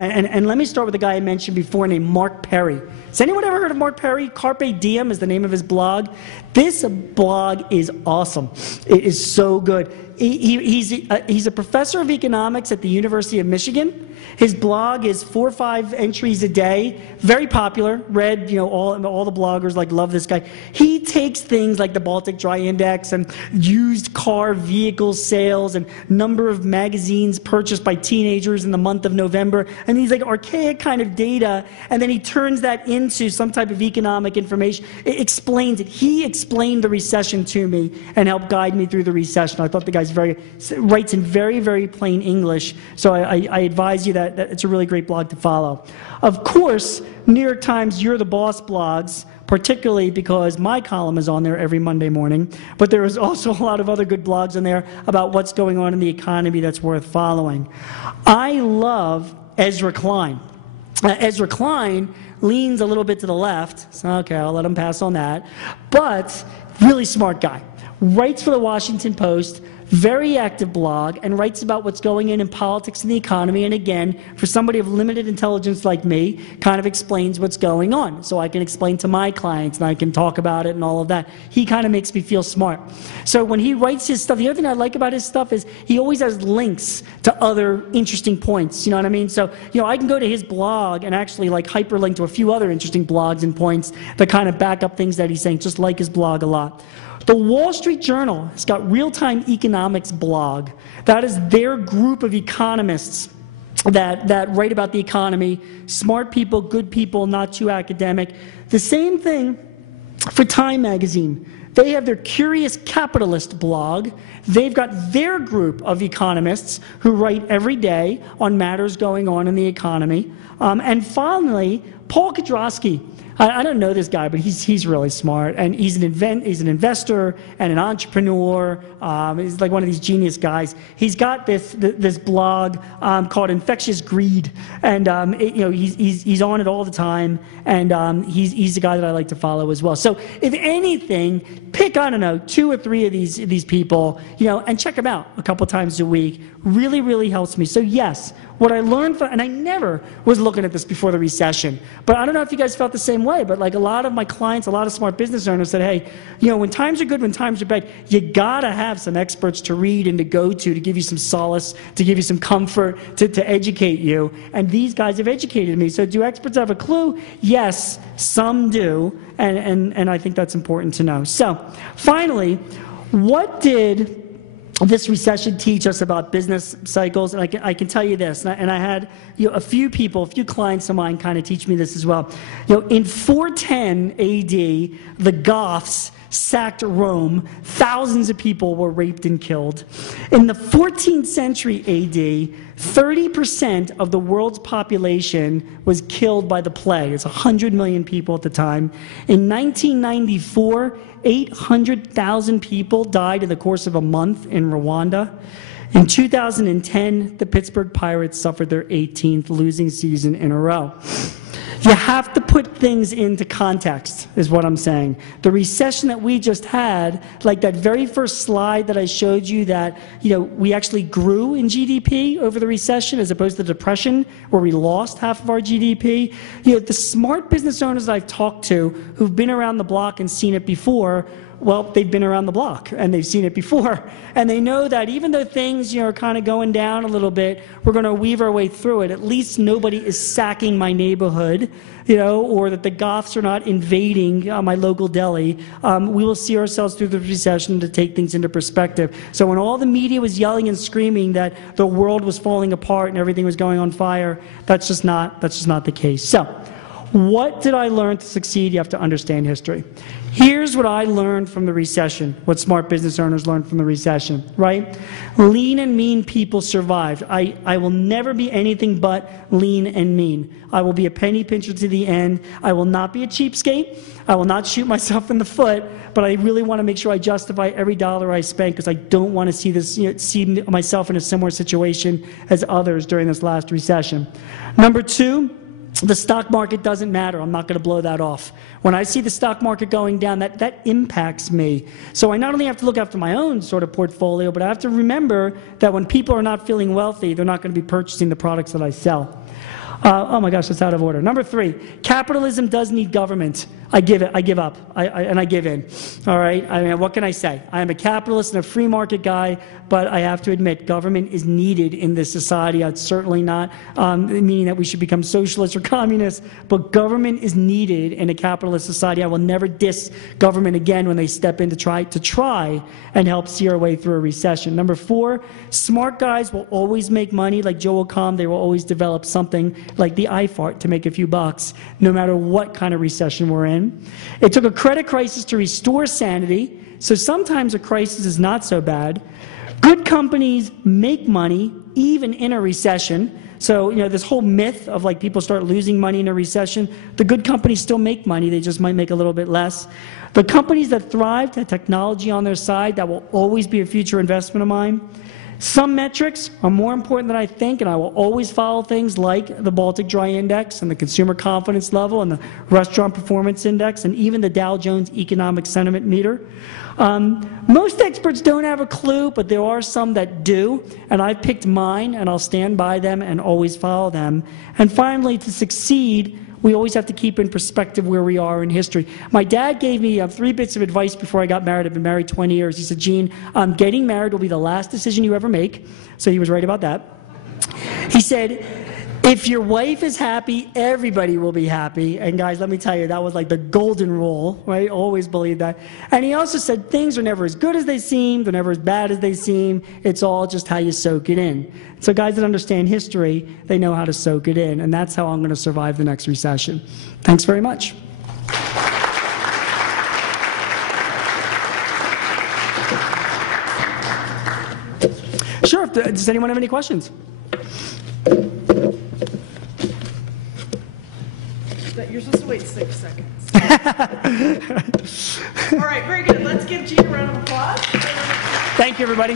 And let me start with the guy I mentioned before named Mark Perry. Has anyone ever heard of Mark Perry? Carpe Diem is the name of his blog. This blog is awesome. It is so good. He's a professor of economics at the University of Michigan. His blog is 4 or 5 entries a day. Very popular. Read, all the bloggers love this guy. He takes things like the Baltic Dry Index and used car vehicle sales and number of magazines purchased by teenagers in the month of November, and these archaic kind of data, and then he turns that into some type of economic information. It explains it. He explained the recession to me and helped guide me through the recession. I thought the guy's writes in very, very plain English, so I advise you that it's a really great blog to follow. Of course, New York Times You're the Boss blogs, particularly because my column is on there every Monday morning, but there is also a lot of other good blogs on there about what's going on in the economy that's worth following. I love Ezra Klein. Ezra Klein leans a little bit to the left, so okay, I'll let him pass on that, but really smart guy. Writes for the Washington Post, very active blog, and writes about what's going in politics and the economy, and again, for somebody of limited intelligence like me, kind of explains what's going on, so I can explain to my clients, and I can talk about it and all of that. He kind of makes me feel smart. So when he writes his stuff, the other thing I like about his stuff is he always has links to other interesting points, you know what I mean? So, I can go to his blog and actually hyperlink to a few other interesting blogs and points that kind of back up things that he's saying, just like his blog a lot. The Wall Street Journal has got Real-Time Economics blog. That is their group of economists that write about the economy. Smart people, good people, not too academic. The same thing for Time magazine. They have their Curious Capitalist blog. They've got their group of economists who write every day on matters going on in the economy. And finally, Paul Kudrowski. I don't know this guy, but he's really smart, and he's an investor and an entrepreneur. He's like one of these genius guys. He's got this blog called Infectious Greed, and he's on it all the time, and he's the guy that I like to follow as well. So if anything, pick 2 or 3 of these people, and check them out a couple times a week. Really, really helps me. So yes. What I learned from, and I never was looking at this before the recession, but I don't know if you guys felt the same way, but a lot of my clients, a lot of smart business owners said, hey, when times are good, when times are bad, you gotta have some experts to read and to go to give you some solace, to give you some comfort, to educate you. And these guys have educated me. So do experts have a clue? Yes, some do, and I think that's important to know. So finally, what did this recession teach us about business cycles? And I can tell you this, and I had a few clients of mine kind of teach me this as well. In 410 AD, the Goths sacked Rome. Thousands of people were raped and killed. In the 14th century AD, 30% of the world's population was killed by the plague. It's 100 million people at the time. In 1994, 800,000 people died in the course of a month in Rwanda. In 2010, the Pittsburgh Pirates suffered their 18th losing season in a row. You have to put things into context, is what I'm saying. The recession that we just had, like that very first slide that I showed you that, we actually grew in GDP over the recession as opposed to the depression where we lost half of our GDP. The smart business owners that I've talked to who've been around the block and seen it before, well, they've been around the block and they've seen it before. And they know that even though things are kind of going down a little bit, we're going to weave our way through it. At least nobody is sacking my neighborhood, or that the Goths are not invading my local deli. We will see ourselves through the recession to take things into perspective. So when all the media was yelling and screaming that the world was falling apart and everything was going on fire, that's just not the case. So what did I learn to succeed? You have to understand history. Here's what I learned from the recession, what smart business owners learned from the recession, right? Lean and mean people survived. I will never be anything but lean and mean. I will be a penny pincher to the end. I will not be a cheapskate. I will not shoot myself in the foot, but I really want to make sure I justify every dollar I spend because I don't want to see myself in a similar situation as others during this last recession. Number 2, the stock market doesn't matter. I'm not going to blow that off. When I see the stock market going down, that impacts me. So I not only have to look after my own sort of portfolio, but I have to remember that when people are not feeling wealthy, they're not going to be purchasing the products that I sell. Oh my gosh, that's out of order. Number 3, capitalism does need government. I give up, and I give in. All right? I mean, what can I say? I am a capitalist and a free market guy, but I have to admit, government is needed in this society. It's certainly not meaning that we should become socialists or communists, but government is needed in a capitalist society. I will never diss government again when they step in to try and help see our way through a recession. Number 4, smart guys will always make money. Like Joe will come, they will always develop something like the iFart to make a few bucks, no matter what kind of recession we're in. It took a credit crisis to restore sanity, so sometimes a crisis is not so bad. Good companies make money even in a recession. So, you know, this whole myth of like people start losing money in a recession, the good companies still make money, they just might make a little bit less. The companies that thrive have technology on their side. That will always be a future investment of mine. Some metrics are more important than I think, and I will always follow things like the Baltic Dry Index and the Consumer Confidence Level and the Restaurant Performance Index and even the Dow Jones Economic Sentiment Meter. Most experts don't have a clue, but there are some that do, and I've picked mine, and I'll stand by them and always follow them. And finally, to succeed, we always have to keep in perspective where we are in history. My dad gave me 3 bits of advice before I got married. I've been married 20 years. He said, Gene, getting married will be the last decision you ever make. So he was right about that. He said, if your wife is happy, everybody will be happy. And guys, let me tell you, that was like the golden rule, right? Always believe that. And he also said, things are never as good as they seem. They're never as bad as they seem. It's all just how you soak it in. So guys that understand history, they know how to soak it in. And that's how I'm going to survive the next recession. Thanks very much. Sure. Does anyone have any questions? You're supposed to wait 6 seconds. All right, very good. Let's give Gene a round of applause. Thank you, everybody.